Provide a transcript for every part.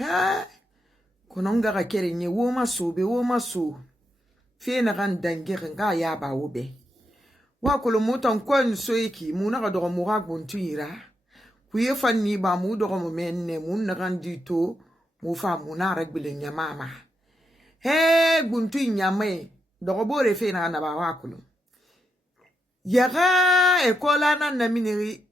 Ha kononga ga kere nye woma so fe na gan dange nga ya ba wobe wa kolo motan kon so yiki mu na ga do mu ga gontu ira ku ye fanni ba mu do mo menne mu na gan dito mu fa mu na regbele nyamama he gontu nyame do bore fe na ba wa kolo yaga e kola na miniri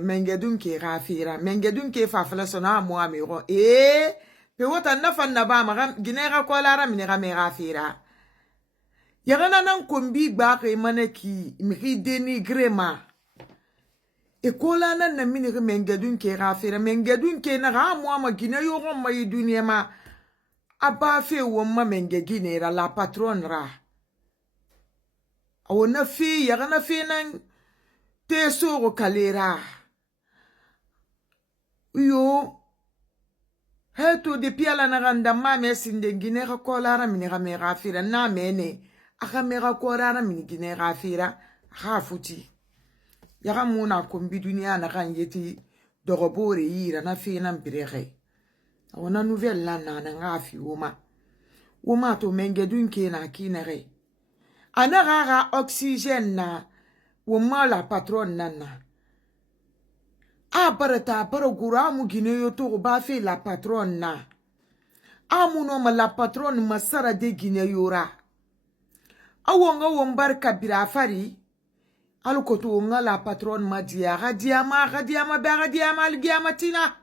mengedun ke rafira mengedun ke fa fala sona mo amiro pe wota na fan na ba ma ginera kola ra minira me rafira yaga nan kombi gba ke maneki mi denigrema e kola na miniri mengedun ke rafira mengedun ke na ga mo ma gine yo ro ma dunia ma aba fe wo ma mengeginera la patron ra awona fi yaga na fi nan te soro kalera yo heto de piala na ganda mame sindengine ga kolara mini ga me gafira na mene aka me ga kolara mini gine gafira ha futi ya ga muna kombi dunia na kan yeti dogobore yira na fi nan birege awona nouvelle la na ngafi woma to mengedun ke na kinere ana ga oxygène na woma la patron nana aparata para gura mu gine yo to ba fe la patron na amuno ma la patron masara de gine yora awonga wombar kabira fari alukoto nga la patron ma dia gadiama algiama tina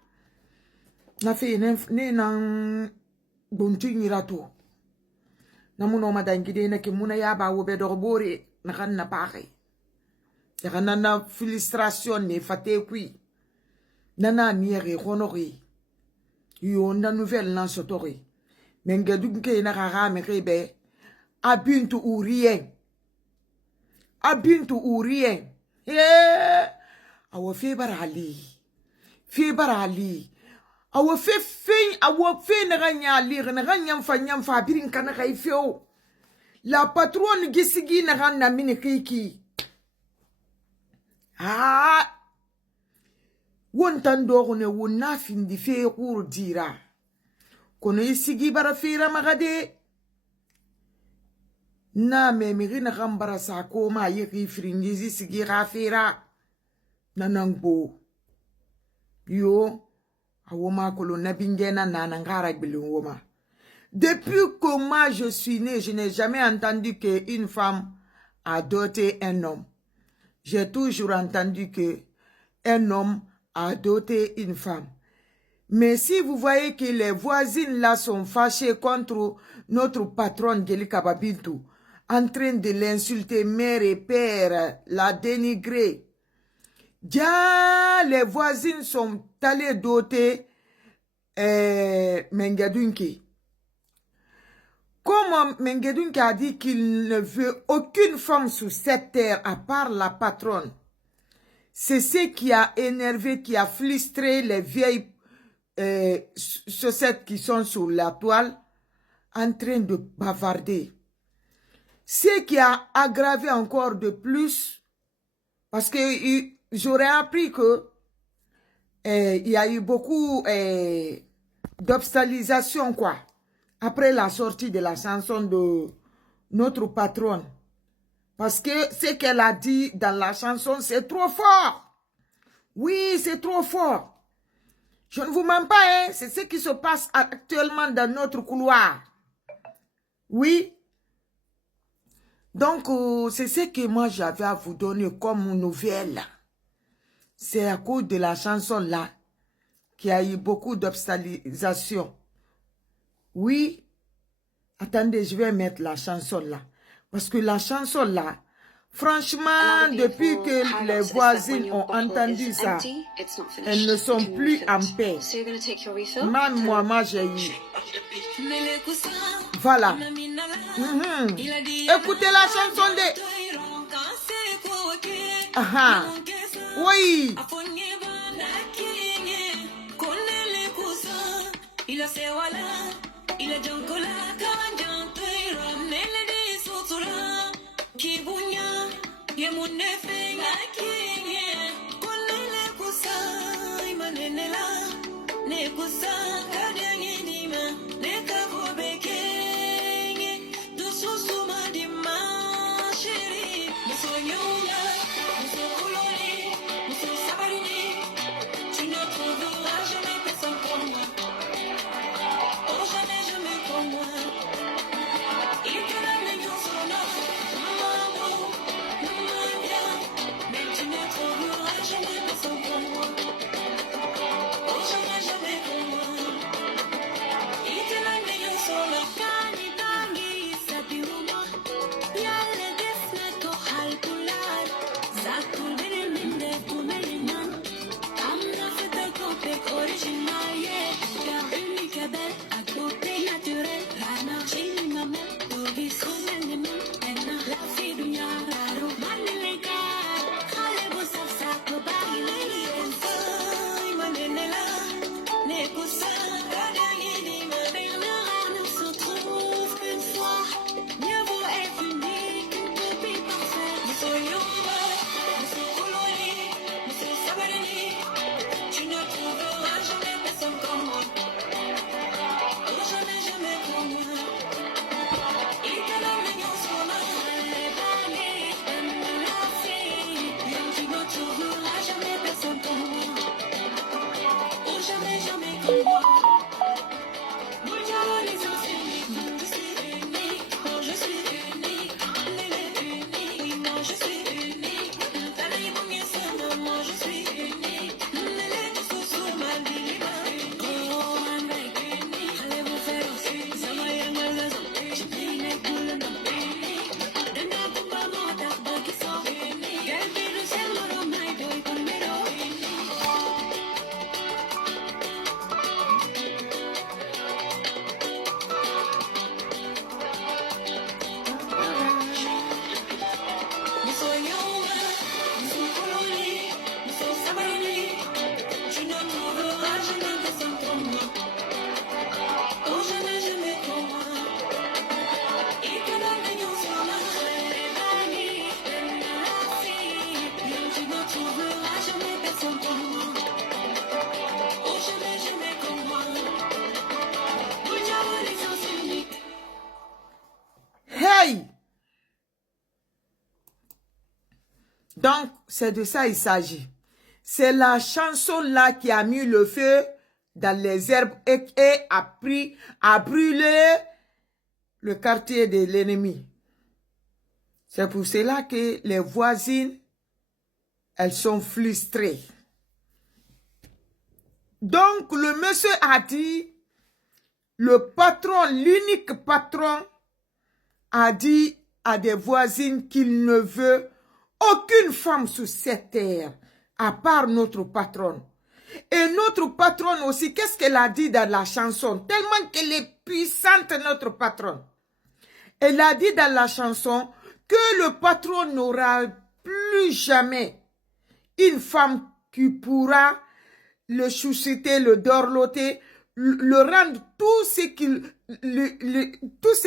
na fe ne nan bontu nyirato namuno ma dangide na ke muna ya ba wo be do bore na kan na paxe ya na frustration ne fate kui nana niere honori yo nda nouvelle nan sotori mengedu ke na gaga me rebe abintu urien awo fe barali awo fe na ganya lire na ganya mfa birin kana kai feo la patron gisigi na ganna mini kiki wontan dogo ne wonna findi fe kuru dira kono isigi bara fira magade na memiri na gambara sa ko ma yiki fringizi sigi gafira nanangbo yo awoma kolo na bingena na ngara gbilun woma. Depuis que moi je suis né, je n'ai jamais entendu que une femme a doté un homme. J'ai toujours entendu que un homme a doté une femme. Mais si vous voyez que les voisines là sont fâchées contre notre patronne Gelika Babintou, en train de l'insulter, mère et père, la dénigrer, déjà les voisines sont allées doter Mengadunki. Comme Mengadunki a dit qu'il ne veut aucune femme sur cette terre à part la patronne, c'est ce qui a énervé, qui a frustré les vieilles chaussettes qui sont sur la toile en train de bavarder. Ce qui a aggravé encore de plus, parce que j'aurais appris que il y a eu beaucoup d'obstalisation quoi, après la sortie de la chanson de notre patronne. Parce que ce qu'elle a dit dans la chanson, c'est trop fort. Oui, c'est trop fort. Je ne vous mens pas, hein? C'est ce qui se passe actuellement dans notre couloir. Oui. Donc, c'est ce que moi j'avais à vous donner comme nouvelle. C'est à cause de la chanson-là qu'il y a eu beaucoup d'obstalisation. Oui. Attendez, je vais mettre la chanson-là. Parce que la chanson-là, franchement, depuis que les voisines ont entendu ça, elles ne sont plus en paix. Même moi, j'ai eu. Voilà. Écoutez la chanson de... Ah, oui. Hey! Donc, c'est de ça il s'agit. C'est la chanson-là qui a mis le feu dans les herbes et a brûlé le quartier de l'ennemi. C'est pour cela que les voisines, elles sont frustrées. Donc, le monsieur a dit, le patron, l'unique patron, a dit à des voisines qu'il ne veut aucune femme sur cette terre, à part notre patronne. Et notre patronne aussi, qu'est-ce qu'elle a dit dans la chanson? Tellement qu'elle est puissante, notre patronne. Elle a dit dans la chanson que le patron n'aura plus jamais une femme qui pourra le chouchouter, le dorloter, le rendre tout ce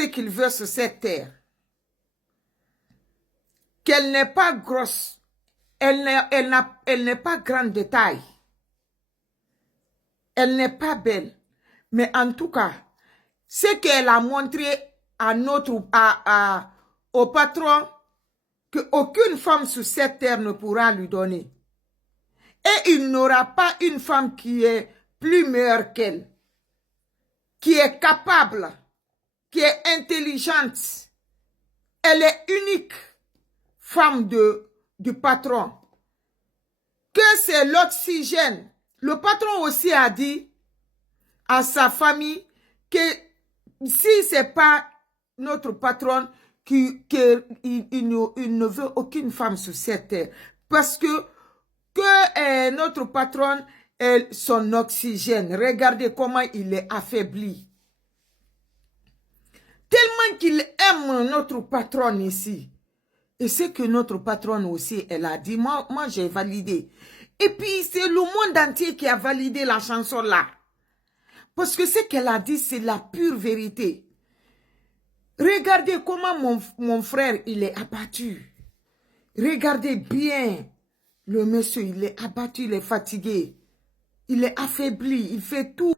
qu'il veut sur cette terre. Qu'elle n'est pas grosse, elle n'est pas grande de taille, elle n'est pas belle, mais en tout cas, ce qu'elle a montré à au patron, qu'aucune femme sur cette terre ne pourra lui donner. Et il n'aura pas une femme qui est plus meilleure qu'elle, qui est capable, qui est intelligente. Elle est unique, femme du patron. Que c'est l'oxygène. Le patron aussi a dit à sa famille que si ce n'est pas notre patron, il ne veut aucune femme sur cette terre. Parce que notre patron est son oxygène. Regardez comment il est affaibli. Tellement qu'il aime notre patron ici. Et c'est que notre patronne aussi, elle a dit, moi j'ai validé. Et puis c'est le monde entier qui a validé la chanson là. Parce que ce qu'elle a dit, c'est la pure vérité. Regardez comment mon frère, il est abattu. Regardez bien. Le monsieur, il est abattu, il est fatigué. il est affaibli, il fait tout